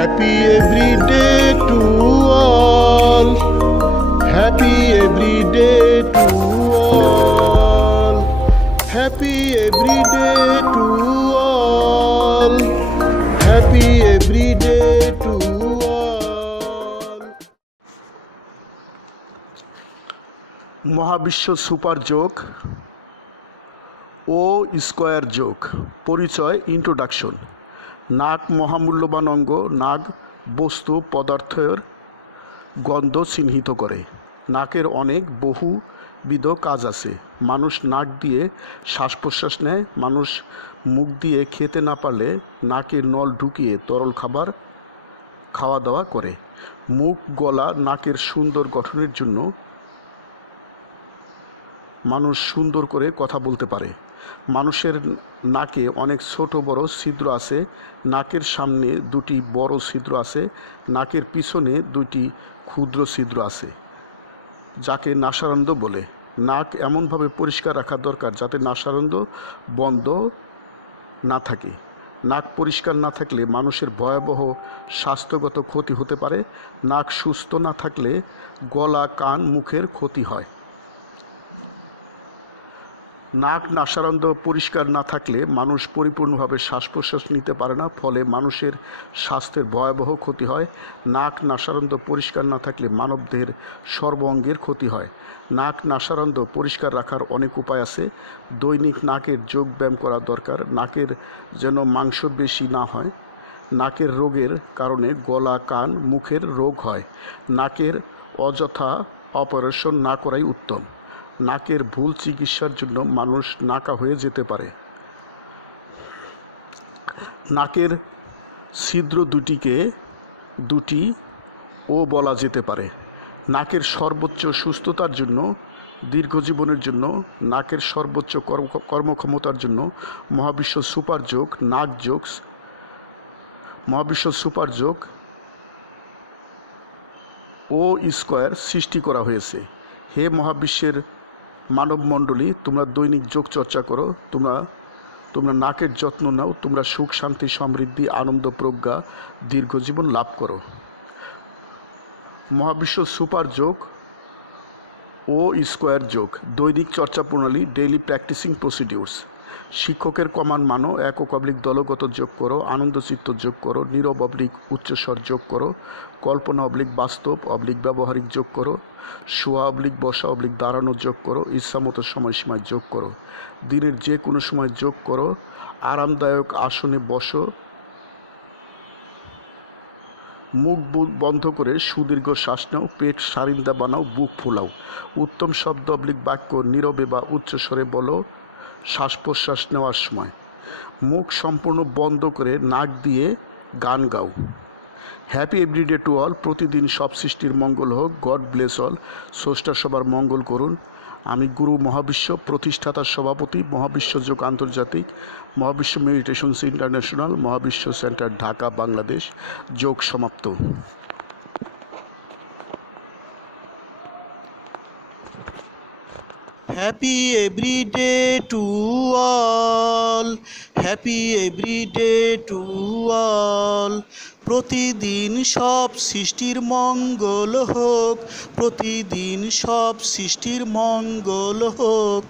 Happy every day to all. Happy every day to all. Happy every day to all. Happy every day to all. মহাবিশ্ব super যোগ ও square যোগ পরিচয় introduction. নাক মহামূল্যবান অঙ্গ। নাক বস্তু পদার্থের গন্ধ চিহ্নিত করে। নাকের অনেক বহুবিধ কাজ আছে। মানুষ নাক দিয়ে শ্বাস প্রশ্বাস নেয়। মানুষ মুখ দিয়ে খেতে না পারলে নাকের নল ঢুকিয়ে তরল খাবার খাওয়া দাওয়া করে। মুখ, গলা, নাকের সুন্দর গঠনের জন্য মানুষ সুন্দর করে কথা বলতে পারে। মানুষের নাকে অনেক ছোট বড় ছিদ্র আছে। নাকের সামনে দুটি বড় ছিদ্র আছে। নাকের পিছনে দুটি ক্ষুদ্র ছিদ্র আছে, যাকে নাসারন্ধ্র বলে। নাক এমনভাবে পরিষ্কার রাখা দরকার যাতে নাসারন্ধ্র বন্ধ না থাকে। নাক পরিষ্কার না থাকলে মানুষের ভয়াবহ স্বাস্থ্যগত ক্ষতি হতে পারে। নাক সুস্থ না থাকলে গলা, কান, মুখের ক্ষতি হয়। নাক নাসারন্ধ্র পরিষ্কার না থাকলে মানুষ পরিপূর্ণভাবে শ্বাস প্রশ্বাস নিতে পারে না, ফলে মানুষের স্বাস্থ্যের ভয়াবহ ক্ষতি হয়। নাক নাসারন্ধ্র পরিষ্কার না থাকলে মানবদেহের সর্ব অঙ্গের ক্ষতি হয়। নাক নাসারন্ধ্র পরিষ্কার রাখার অনেক উপায় আছে। দৈনিক নাকের যোগ ব্যায়াম করা দরকার। নাকের যেন মাংস বেশি না হয়। নাকের রোগের কারণে গলা, কান, মুখের রোগ হয়। নাকের অযথা অপারেশন না করাই উত্তম। নাকের ভুল চিকিৎসার জন্য মানুষ নাকা হয়ে যেতে পারে। নাকের ছিদ্র দুটিকে দুটি ও বলা যেতে পারে। নাকের সর্বোচ্চ সুস্থতার জন্য, দীর্ঘজীবনের জন্য, নাকের সর্বোচ্চ কর্মক্ষমতার জন্য মহাবিশ্ব সুপার যোগ নাক যোগ মহাবিশ্ব সুপার যোগ ও স্কয়ার সৃষ্টি করা হয়েছে। হে মহাবিশ্বের মানবমণ্ডলী, তোমরা দৈনিক যোগ চর্চা করো। তোমরা নাকের যত্ন নাও। তোমরা সুখ, শান্তি, সমৃদ্ধি, আনন্দ, প্রজ্ঞা, দীর্ঘজীবন লাভ করো। মহাবিশ্ব সুপার যোগ ও স্কয়ার যোগ দৈনিক চর্চা প্রণালী, ডেইলি প্র্যাকটিসিং প্রসিডিউরস। শিক্ষকের কমান্ড মানো। একক অবলিক দলগত যোগ করো। আনন্দচিত্ত যোগ করো। নীরব অবলিক উচ্চস্বর যোগ করো। কল্পনা অবলিক বাস্তব অবলিক ব্যবহারিক যোগ করো। শোয়া অবলিক বসা অবলিক দাঁড়ানো যোগ করো। ইচ্ছামতো সময়সীমায় যোগ করো। দিনের যে কোনো সময় যোগ করো। আরামদায়ক আসনে বসো। মুখ বন্ধ করে সুদীর্ঘ শ্বাস নাও। পেট সারিন্দা বানাও। বুক ফোলাও। উত্তম শব্দ অবলিক বাক্য নীরবে বা উচ্চস্বরে বলো শ্বাস প্রশ্বাস নেওয়ার সময়। মুখ সম্পূর্ণ বন্ধ করে নাক দিয়ে গান গাও। Happy everyday to all. প্রতিদিন সব সৃষ্টির মঙ্গল হোক। God bless all. স্রষ্টা সবার মঙ্গল করুন। আমি গুরু মহাবিশ্ব, প্রতিষ্ঠাতার সভাপতি, মহাবিশ্ব যোগ আন্তর্জাতিক, মহাবিশ্ব মেডিটেশনস ইন্টারন্যাশনাল, মহাবিশ্ব সেন্টার, ঢাকা, বাংলাদেশ। যোগ সমাপ্ত। Happy every day to all. Happy every day to all. প্রতিদিন সব সৃষ্টির মঙ্গল হোক। প্রতিদিন সব সৃষ্টির মঙ্গল হোক।